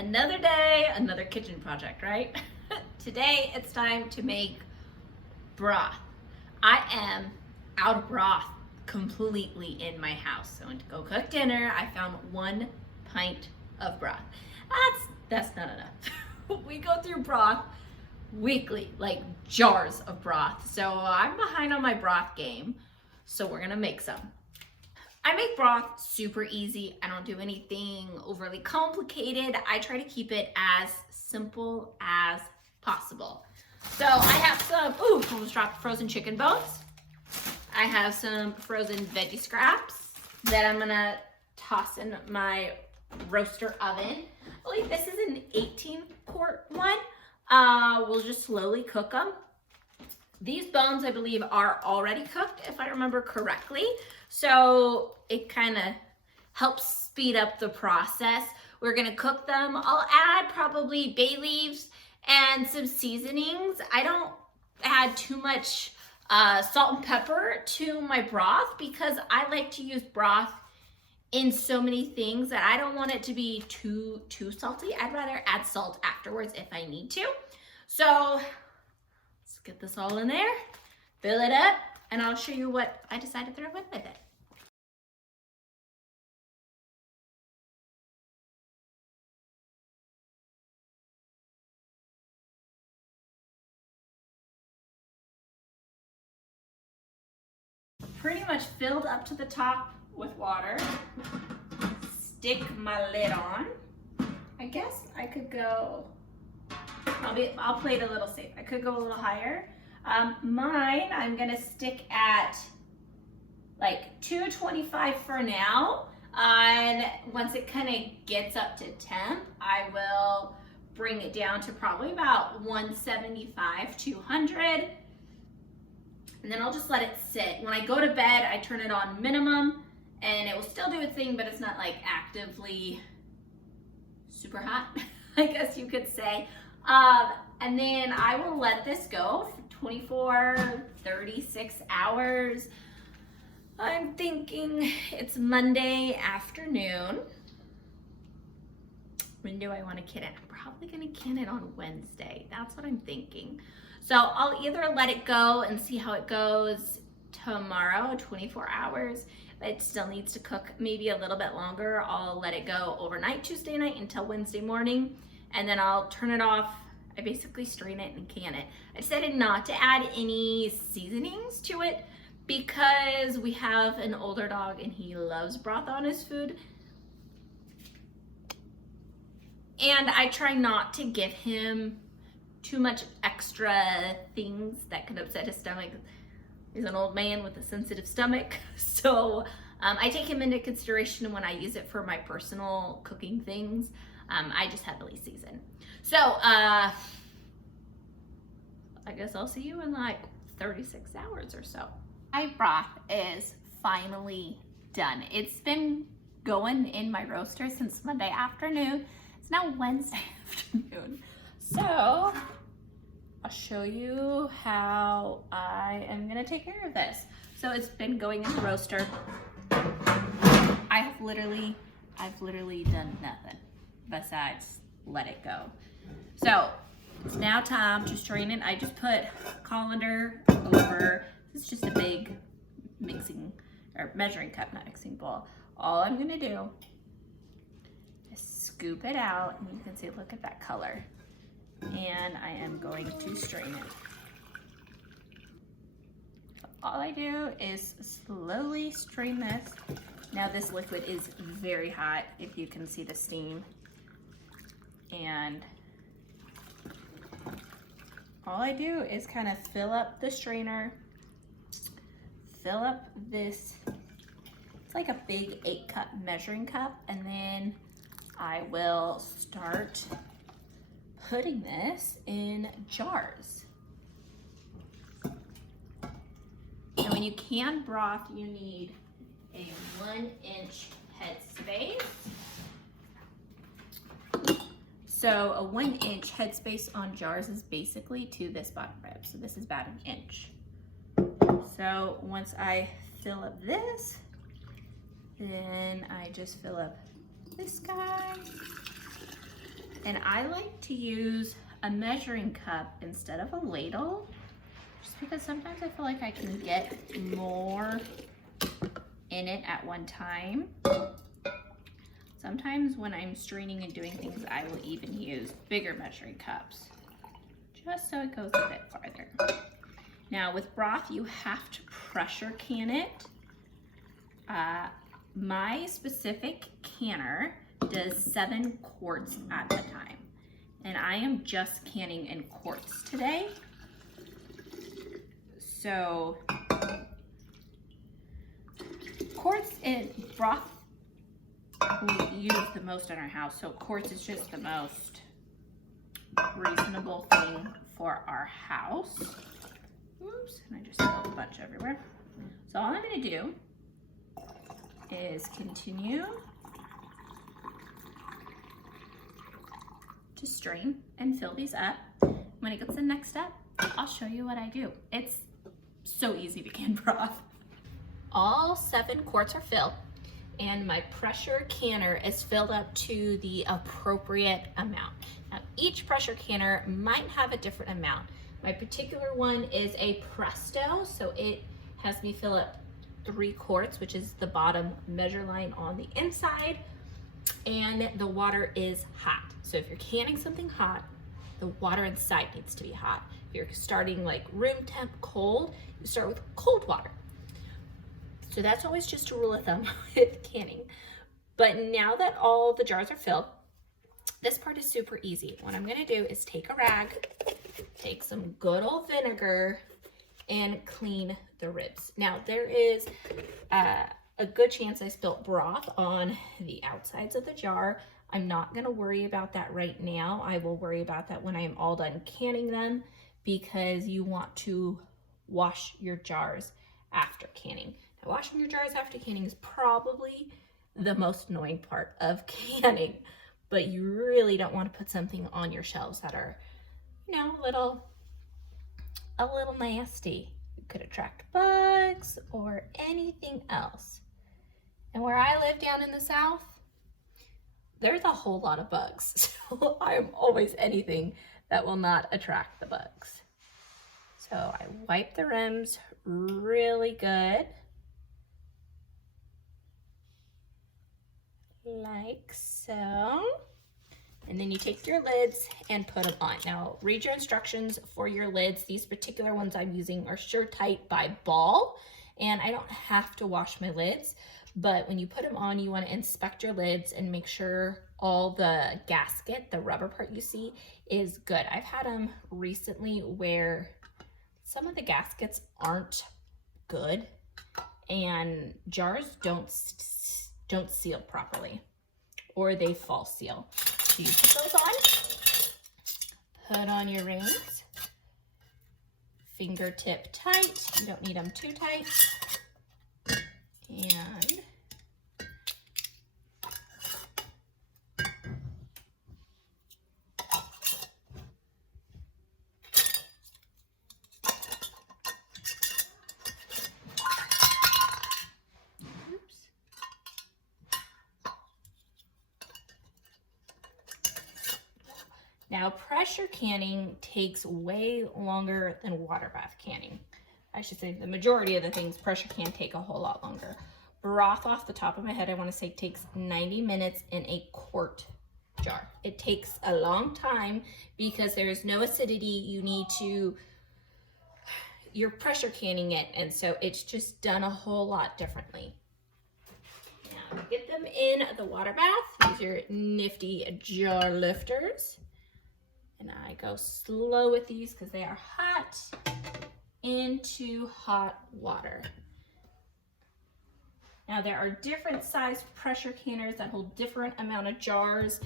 Another day, another kitchen project, right? Today it's time to make broth. I am out of broth completely in my house. So I went to go cook dinner. I found 1 pint of broth. That's not enough. We go through broth weekly, like jars of broth. So I'm behind on my broth game. So we're gonna make some. I make broth super easy. I don't do anything overly complicated. I try to keep it as simple as possible. So I have some, almost dropped frozen chicken bones. I have some frozen veggie scraps that I'm gonna toss in my roaster oven. I believe this is an 18-quart one. We'll just slowly cook them. These bones, I believe, are already cooked, if I remember correctly. So it kind of helps speed up the process. We're gonna cook them. I'll add probably bay leaves and some seasonings. I don't add too much salt and pepper to my broth because I like to use broth in so many things that I don't want it to be too salty. I'd rather add salt afterwards if I need to. So let's get this all in there, fill it up, and I'll show you what I decided to throw in with it. Pretty much filled up to the top with water. Stick my lid on. I guess I could go, I'll play it a little safe. I could go a little higher. Mine, I'm gonna stick at like 225 for now. And once it kind of gets up to temp, I will bring it down to probably about 175, 200. And then I'll just let it sit. When I go to bed, I turn it on minimum and it will still do its thing, but it's not like actively super hot, I guess you could say. And then I will let this go for 24, 36 hours. I'm thinking it's Monday afternoon. When do I want to can it? I'm probably gonna can it on Wednesday. That's what I'm thinking. So I'll either let it go and see how it goes tomorrow, 24 hours. If it still needs to cook maybe a little bit longer, I'll let it go overnight, Tuesday night until Wednesday morning, and then I'll turn it off. I basically strain it and can it. I decided not to add any seasonings to it because we have an older dog and he loves broth on his food. And I try not to give him too much extra things that could upset his stomach. He's an old man with a sensitive stomach. So I take him into consideration when I use it for my personal cooking things. I just heavily season. So I guess I'll see you in like 36 hours or so. My broth is finally done. It's been going in my roaster since Monday afternoon. It's now Wednesday afternoon. So I'll show you how I am gonna take care of this. So it's been going in the roaster. I've literally done nothing besides let it go. So it's now time to strain it. I just put colander over. This is just a big measuring cup, not mixing bowl. All I'm gonna do is scoop it out, and you can see, look at that color. And I am going to strain it. All I do is slowly strain this. Now this liquid is very hot, if you can see the steam. And all I do is kind of fill up the strainer, fill up this, it's like a big 8-cup measuring cup, and then I will start putting this in jars. And when you can broth, you need a 1-inch headspace. So a 1-inch headspace on jars is basically to this bottom rib. So this is about 1 inch. So once I fill up this, then I just fill up this guy. And I like to use a measuring cup instead of a ladle, just because sometimes I feel like I can get more in it at one time. Sometimes when I'm straining and doing things, I will even use bigger measuring cups, just so it goes a bit farther. Now with broth, you have to pressure can it. My specific canner does 7 quarts at a time, and I am just canning in quarts today. So quarts in broth we use the most in our house, so quarts is just the most reasonable thing for our house. Oops, and I just spilled a bunch everywhere. So all I'm gonna do is continue to strain and fill these up. When it gets to the next step, I'll show you what I do. It's so easy to can broth. All 7 quarts are filled, and my pressure canner is filled up to the appropriate amount. Now, each pressure canner might have a different amount. My particular one is a Presto, so it has me fill up 3 quarts, which is the bottom measure line on the inside, and the water is hot. So if you're canning something hot, the water inside needs to be hot. If you're starting like room temp cold, you start with cold water. So that's always just a rule of thumb with canning. But now that all the jars are filled, this part is super easy. What I'm gonna do is take a rag, take some good old vinegar, and clean the ribs. Now there is a good chance I spilt broth on the outsides of the jar. I'm not gonna worry about that right now. I will worry about that when I am all done canning them, because you want to wash your jars after canning. Now, washing your jars after canning is probably the most annoying part of canning, but you really don't want to put something on your shelves that are, you know, a little nasty. It could attract bugs or anything else. And where I live down in the South, there's a whole lot of bugs. So I'm always anything that will not attract the bugs. So I wipe the rims really good, like so. And then you take your lids and put them on. Now, read your instructions for your lids. These particular ones I'm using are Sure-Tight by Ball, and I don't have to wash my lids, but when you put them on, you want to inspect your lids and make sure all the gasket, the rubber part you see, is good. I've had them recently where some of the gaskets aren't good and jars don't seal properly, or they false seal. So you put those on, put on your rings, fingertip tight. You don't need them too tight. And now, pressure canning takes way longer than water bath canning. I should say the majority of the things pressure can take a whole lot longer. Broth, off the top of my head, I want to say takes 90 minutes in a quart jar. It takes a long time because there is no acidity. You're pressure canning it, and so it's just done a whole lot differently. Now, to get them in the water bath, use your nifty jar lifters. And I go slow with these because they are hot, into hot water. Now there are different size pressure canners that hold different amount of jars,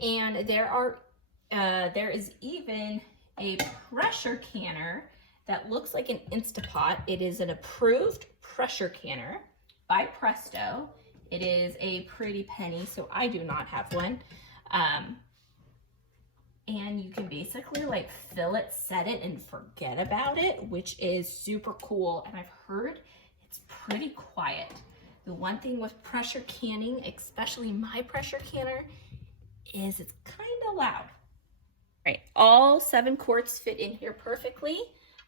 and there is even a pressure canner that looks like an Instapot. It is an approved pressure canner by Presto. It is a pretty penny, so I do not have one. And you can basically like fill it, set it, and forget about it, which is super cool. And I've heard it's pretty quiet. The one thing with pressure canning, especially my pressure canner, is it's kind of loud. All right, all 7 quarts fit in here perfectly.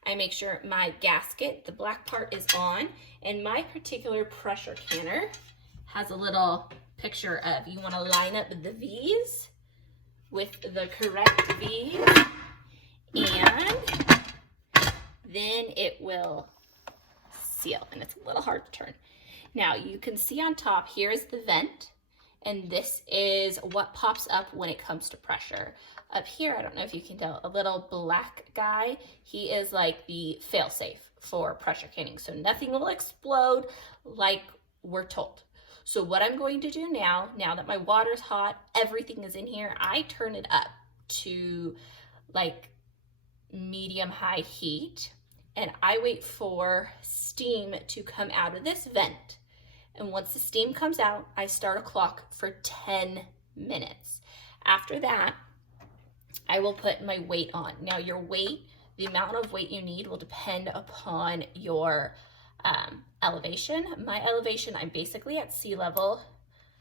I make sure my gasket, the black part, is on, and my particular pressure canner has a little picture of, you want to line up the V's with the correct V's, and then it will seal, and it's a little hard to turn. Now you can see on top, here is the vent, and this is what pops up when it comes to pressure. Up here, I don't know if you can tell, a little black guy, he is like the fail-safe for pressure canning, so nothing will explode like we're told. So what I'm going to do now that my water's hot, everything is in here, I turn it up to like medium-high heat, and I wait for steam to come out of this vent. And once the steam comes out, I start a clock for 10 minutes. After that, I will put my weight on. Now your weight, the amount of weight you need will depend upon your elevation. My elevation, I'm basically at sea level,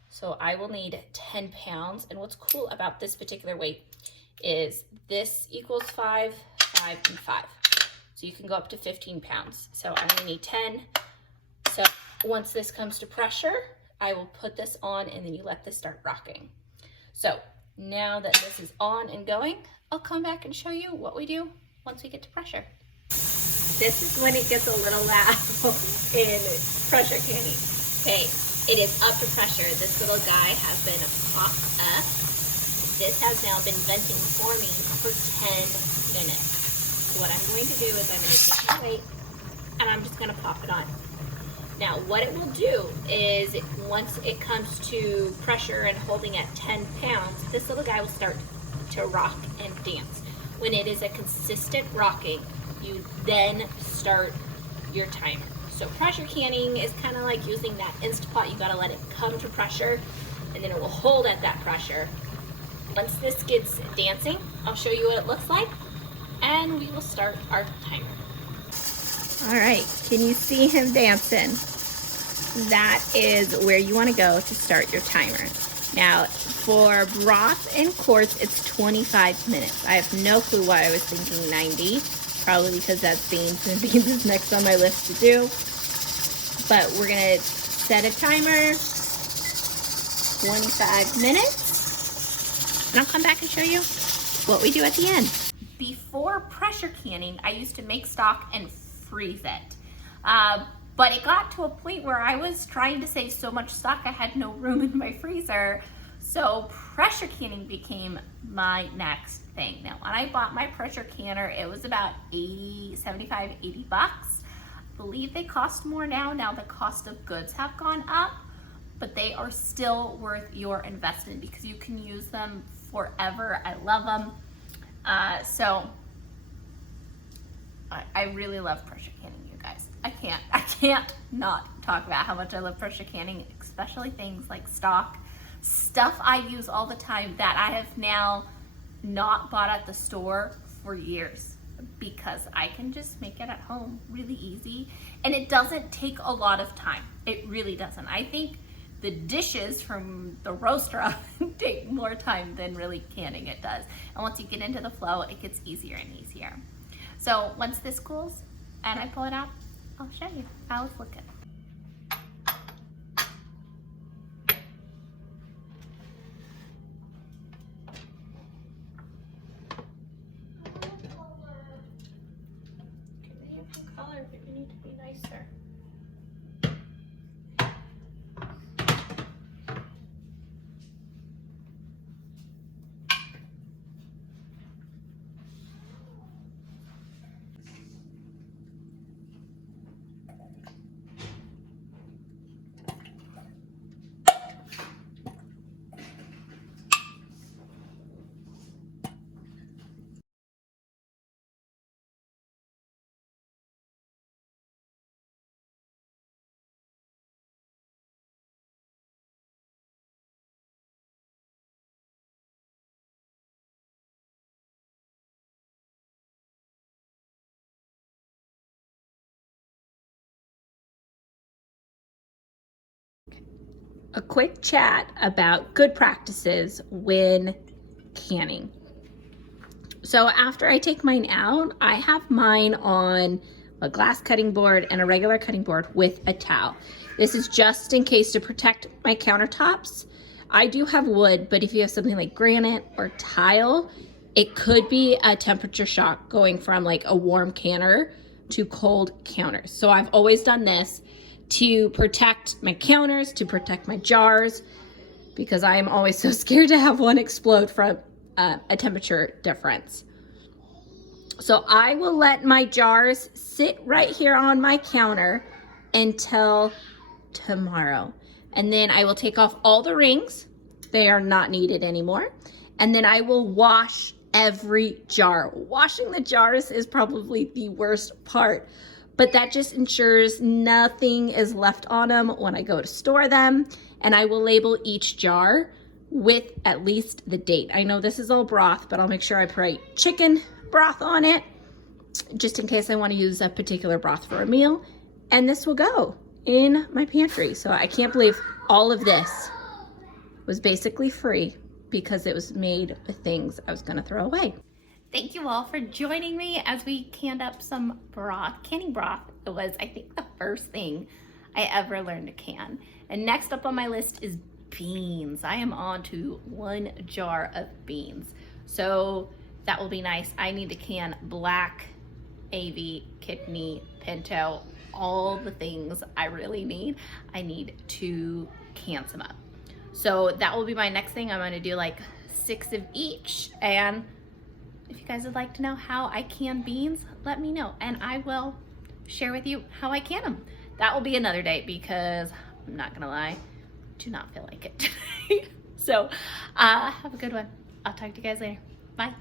so I will need 10 pounds. And what's cool about this particular weight is this equals 5, 5, and 5. So you can go up to 15 pounds. So I only need 10. So once this comes to pressure, I will put this on, and then you let this start rocking. So now that this is on and going, I'll come back and show you what we do once we get to pressure. This is when it gets a little loud in pressure canning. Okay, it is up to pressure. This little guy has been popped up. This has now been venting for me for 10 minutes. So what I'm going to do is I'm going to take my weight and I'm just going to pop it on. Now what it will do is once it comes to pressure and holding at 10 pounds, this little guy will start to rock and dance. When it is a consistent rocking, you then start your timer. So pressure canning is kind of like using that Instapot. You got to let it come to pressure, and then it will hold at that pressure. Once this gets dancing, I'll show you what it looks like, and we will start our timer. All right, can you see him dancing? That is where you want to go to start your timer. Now, for broth and quarts, it's 25 minutes. I have no clue why I was thinking 90. Probably because that's beans, and beans is next on my list to do. But we're gonna set a timer, 25 minute, and I'll come back and show you what we do at the end. Before pressure canning, I used to make stock and freeze it. But it got to a point where I was trying to save so much stock I had no room in my freezer. So pressure canning became my next thing. Now, when I bought my pressure canner, it was about 75, 80 bucks. I believe they cost more now. Now the cost of goods have gone up, but they are still worth your investment because you can use them forever. I love them. So I really love pressure canning, you guys. I can't not talk about how much I love pressure canning, especially things like stock, stuff I use all the time that I have now not bought at the store for years because I can just make it at home really easy, and it doesn't take a lot of time. It really doesn't. I think the dishes from the roaster oven take more time than really canning it does. And once you get into the flow, it gets easier and easier. So once this cools and I pull it out, I'll show you how it's looking. Color, but you need to be nicer. a quick chat about good practices when canning. So after I take mine out, I have mine on a glass cutting board and a regular cutting board with a towel. This is just in case to protect my countertops. I do have wood, but if you have something like granite or tile, it could be a temperature shock going from like a warm counter to cold counters. So I've always done this to protect my counters, to protect my jars, because I am always so scared to have one explode from a temperature difference. So I will let my jars sit right here on my counter until tomorrow. And then I will take off all the rings. They are not needed anymore. And then I will wash every jar. Washing the jars is probably the worst part, but that just ensures nothing is left on them when I go to store them. And I will label each jar with at least the date. I know this is all broth, but I'll make sure I put chicken broth on it, just in case I want to use a particular broth for a meal. And this will go in my pantry. So I can't believe all of this was basically free because it was made with things I was gonna throw away. Thank you all for joining me as we canned up some broth. Canning broth was, I think, the first thing I ever learned to can. And next up on my list is beans. I am on to 1 jar of beans. So that will be nice. I need to can black, AV, kidney, pinto, all the things I really need. I need to can some up. So that will be my next thing. I'm gonna do like 6 of each. And if you guys would like to know how I can beans, let me know. And I will share with you how I can them. That will be another day because I'm not gonna lie, do not feel like it. So have a good one. I'll talk to you guys later. Bye.